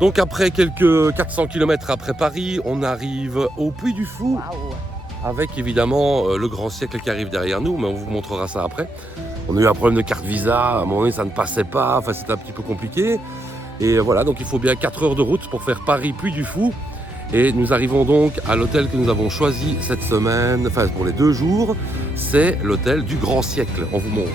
Donc après quelques 400 km après Paris, on arrive au Puy du Fou. Waouh. Avec évidemment le grand siècle qui arrive derrière nous, mais on vous montrera ça après. On a eu un problème de carte Visa, à un moment donné ça ne passait pas, enfin c'était un petit peu compliqué. Et voilà, donc il faut bien 4 heures de route pour faire Paris-Puy du Fou. Et nous arrivons donc à l'hôtel que nous avons choisi cette semaine, enfin pour les 2 jours, c'est l'hôtel du grand siècle, on vous montre.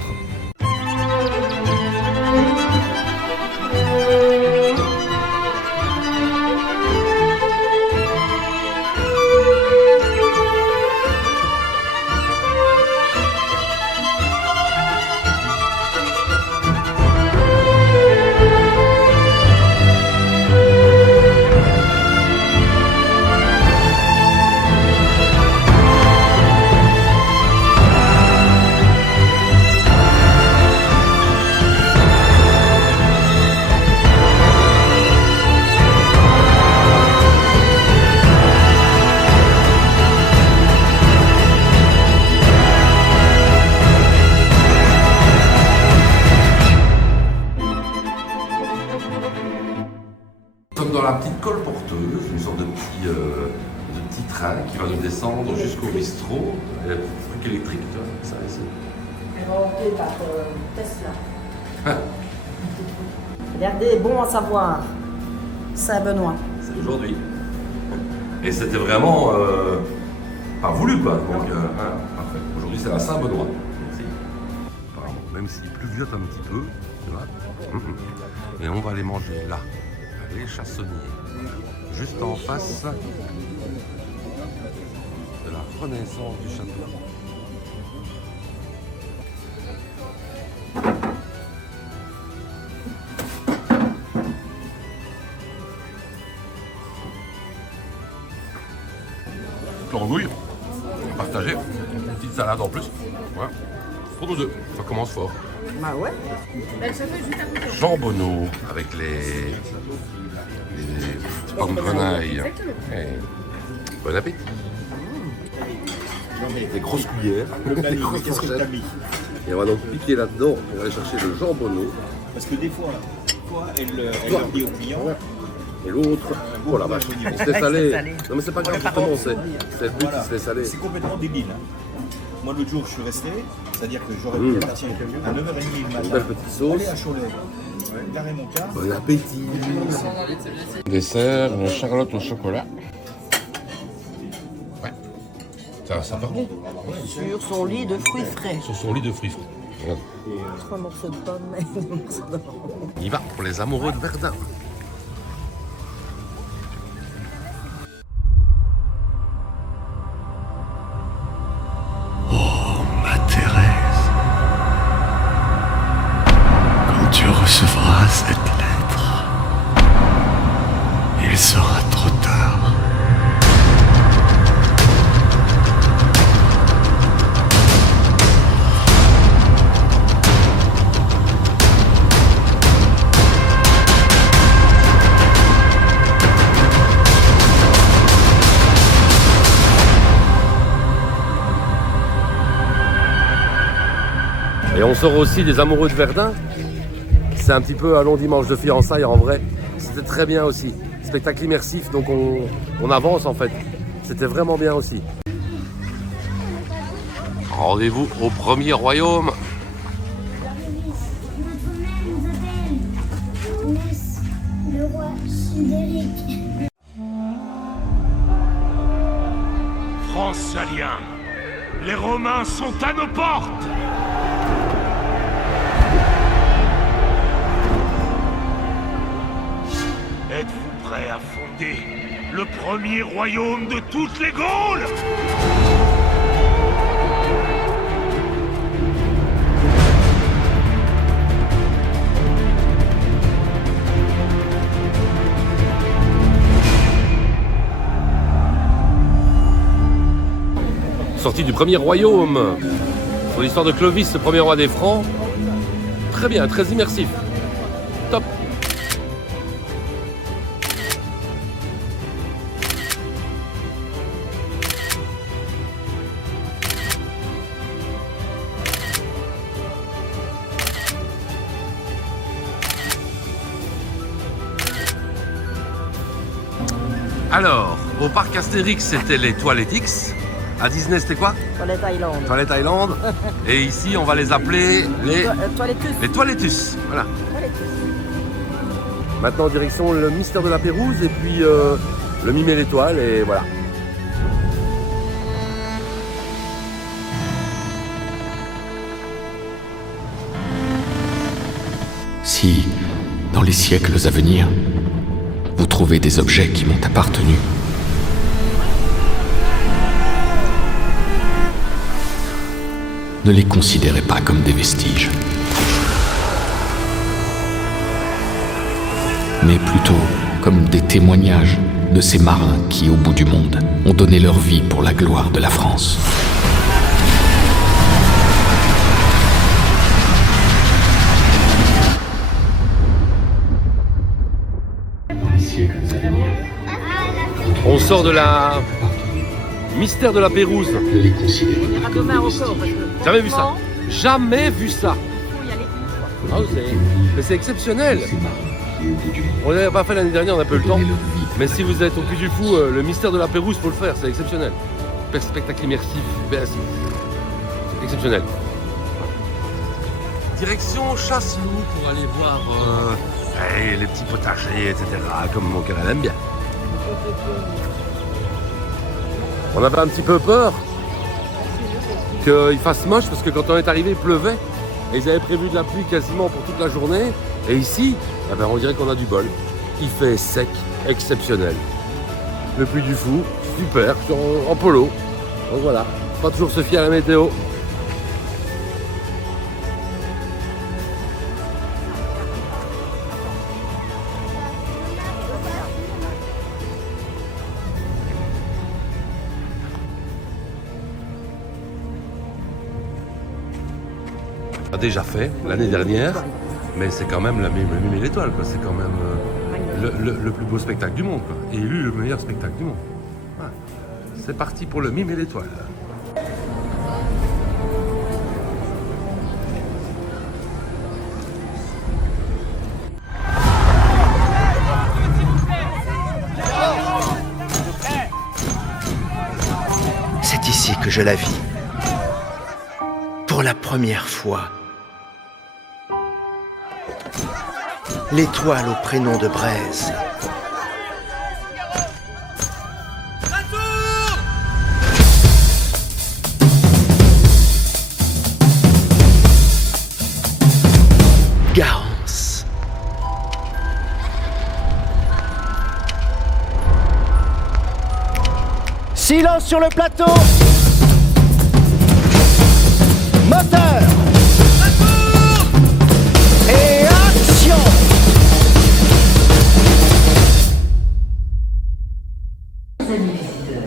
Dans la petite colporteuse, une sorte de petit train qui va nous descendre jusqu'au bistrot. Et le truc électrique, tu vois, ça ici. Inventé par Tesla. Regardez, bon à savoir. Saint-Benoît. C'est aujourd'hui. Et c'était vraiment pas voulu, quoi. Donc, voilà, parfait. Aujourd'hui, c'est la Saint-Benoît. Ici. Apparemment, même s'il pluviote un petit peu, tu vois. Et on va aller manger là. Les Chassonniers, juste en face de la renaissance du château. L'andouille, partagé, une petite salade en plus. Voilà. Pour nous deux, ça commence fort. Bah ouais. Jean Bonneau avec les pommes grenailles. Hey. Bon appétit. Des grosses cuillères. Des grosses fourchettes. Et on va donc piquer là-dedans pour aller chercher le jambonneau. Parce que des fois, elle leur dit au client. Et l'autre, oh la vache, on se fait saler. Non mais c'est pas grave, justement, c'est le but qui se fait saler. C'est complètement débile. Moi l'autre jour je suis resté, c'est-à-dire que j'aurais pu partir à 9h30 le matin, Une belle petite sauce. aller à Cholet, garer mon car. Bon appétit. Dessert, une charlotte au chocolat. Ouais, ça part bon. Sur son lit de fruits frais. Sur son lit de fruits frais. Voilà. 3 morceaux de pommes et 2 morceaux d'orange. On y va pour les amoureux de Verdun. Tu recevras cette lettre. Il sera trop tard. Et on sort aussi des amoureux de Verdun. C'est un petit peu un long dimanche de fiançailles en vrai. C'était très bien aussi. Spectacle immersif, donc on avance en fait. C'était vraiment bien aussi. Rendez-vous au premier royaume. Le roi Sudéric. Franciliens, les Romains sont à nos portes! Êtes-vous prêts à fonder le premier royaume de toutes les Gaules? Sortie du premier royaume. Sur l'histoire de Clovis, le premier roi des Francs. Très bien, très immersif. Top. Alors, au parc Astérix, c'était les Toilettix. À Disney, c'était quoi? Toilette Island. Toilette Island. Et ici, on va les appeler Toilettus. les Toilettus. Voilà. Toilettus. Maintenant, direction le Mystère de la Pérouse et puis le Mime et l'Étoile. Et voilà. Si, dans les siècles à venir, vous trouvez des objets qui m'ont appartenu, ne les considérez pas comme des vestiges, mais plutôt comme des témoignages de ces marins qui, au bout du monde, ont donné leur vie pour la gloire de la France. On sort de la Mystère de la Pérouse. Ne les considérez On ira demain encore parce que Jamais vu ça. Jamais vu ça. il faut y aller une fois. Ah, mais c'est exceptionnel. On l'avait pas fait l'année dernière, on a peu le temps. Mais si vous êtes au Puy du Fou, le Mystère de la Pérouse, faut le faire, c'est exceptionnel. Spectacle immersif, exceptionnel. Direction Chasse-Loup pour aller voir les petits potagers, etc. Comme mon cœur aime bien. On avait un petit peu peur qu'il fasse moche parce que quand on est arrivé, il pleuvait. Et ils avaient prévu de la pluie quasiment pour toute la journée. Et ici, eh ben, on dirait qu'on a du bol. Il fait sec, exceptionnel. Le Puy du Fou, super, en polo. Donc voilà, pas toujours se fier à la météo. A déjà fait l'année dernière, mais c'est quand même le Mime et l'Étoile, quoi. C'est quand même le plus beau spectacle du monde, quoi. Et élu le meilleur spectacle du monde. Ouais. C'est parti pour le Mime et l'Étoile. C'est ici que je la vis. Pour la première fois. L'étoile au prénom de Braise. Garance. Silence sur le plateau. Moteur. Et action.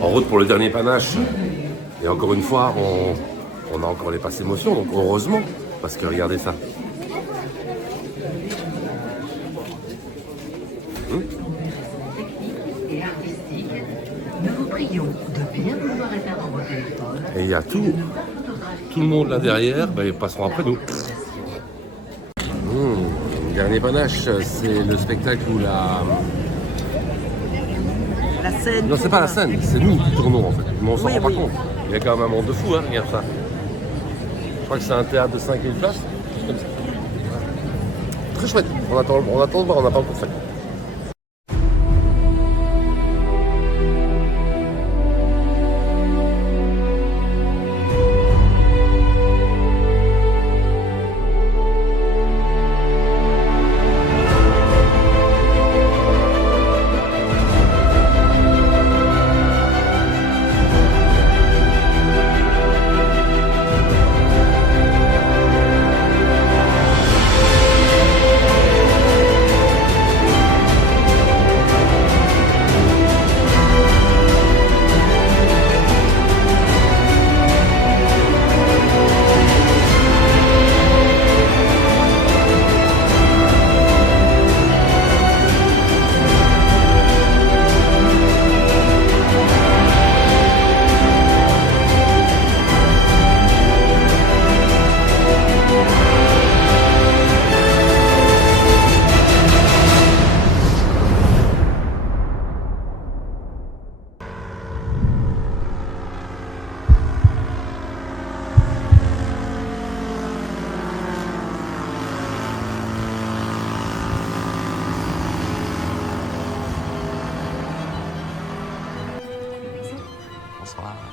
En route pour le dernier panache. Et encore une fois, on a encore les passes émotions, donc heureusement, parce que regardez ça. Et artistique, nous vous prions de bien vouloir éteindre vos téléphones. Et il y a tout le monde là derrière, ben, ils passeront après nous. Dernier panache, c'est le spectacle où La scène. Non, c'est pas la scène, c'est nous qui tournons en fait. Mais on s'en Oui, rend pas oui. compte. Il y a quand même un monde de fou, hein, regarde ça. Je crois que c'est un théâtre de 5000 places, comme ça. Très chouette. On attend de voir, on n'a pas encore fait.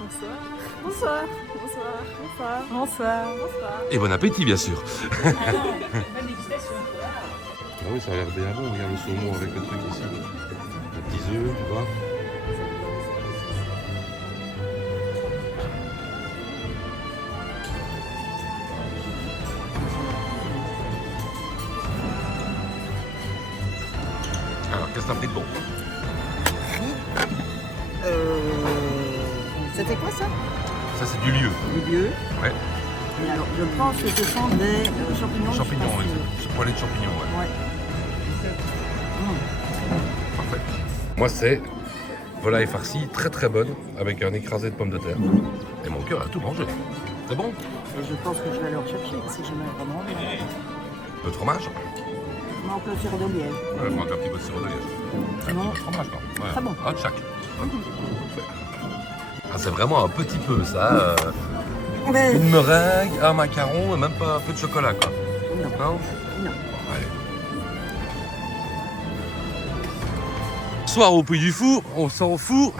Bonsoir. Bonsoir. Bonsoir. Bonsoir. Bonsoir. Bonsoir. Et bon appétit, bien sûr. Bonne dégustation. Ah oui, ça a l'air bien bon. Regarde le saumon avec le truc ici. Les petits œufs, tu vois. Alors, qu'est-ce que t'as pris de bon? C'était quoi ça? Ça, c'est du lieu. Du lieu. Ouais. Et alors, je pense que ce sont des champignons. Champignons, je oui. pense C'est poêlé de champignons, ouais. Ouais. Parfait. Moi, c'est volaille farcie, très très bonne, avec un écrasé de pommes de terre. Et mon cœur a tout mangé. C'est bon? Et je pense que je vais aller rechercher si je mets vraiment. Un peu de fromage? Non, le sirop de liège. Ouais, prends un petit peu de sirop de liège. Un Non. petit peu de fromage, quoi. Ouais. Très bon. Ah, de chaque. Ah, c'est vraiment un petit peu, ça. Mais... Une meringue, un macaron, et même pas un peu de chocolat, quoi. Non. Non? Non. Bon, allez. Soir au Puy du Fou, on s'en fout.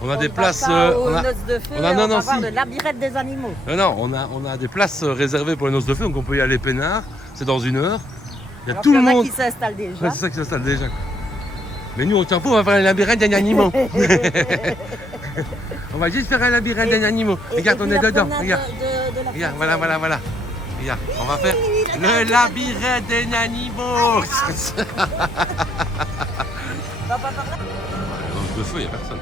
On a des places. On a noces de feu. on a- non, on non, va voir si. le labyrinthe des animaux. Non, on a des places réservées pour les noces de feu, donc on peut y aller peinard. C'est dans 1 heure. Il y a Alors, tout le il y en a monde. qui s'installent déjà. Ouais, c'est ça qui s'installe déjà. Mais nous, on tient pas, on va faire un labyrinthe des animaux. On va juste faire un labyrinthe des animaux. Regarde, on est dedans. Regarde, regarde, voilà. Regarde, on va faire le labyrinthe des animaux. Dans le feu, il n'y a personne.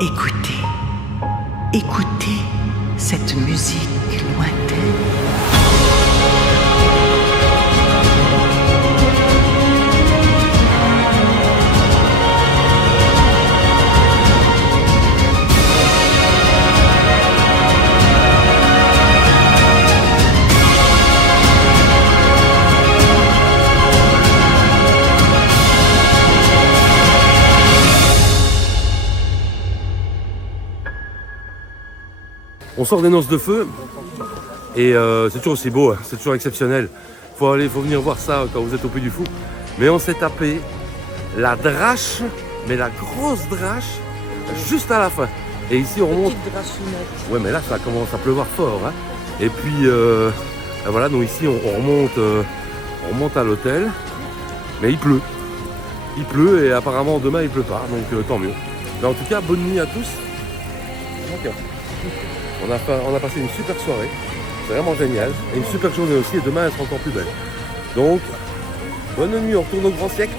Écoutez, écoutez cette musique lointaine. On sort des noces de feu et c'est toujours aussi beau, hein, c'est toujours exceptionnel. Faut venir voir ça quand vous êtes au Puy du Fou. Mais on s'est tapé la drache, mais la grosse drache, juste à la fin. Et ici on remonte. Petite drachinette. Ouais, mais là ça commence à pleuvoir fort. Hein. Et puis voilà, donc ici on remonte à l'hôtel, mais il pleut. Il pleut et apparemment demain il pleut pas, donc tant mieux. Mais en tout cas, bonne nuit à tous. Donc, on a passé une super soirée, c'est vraiment génial, et une super journée aussi, et demain elle sera encore plus belle. Donc, bonne nuit, on retourne au grand siècle.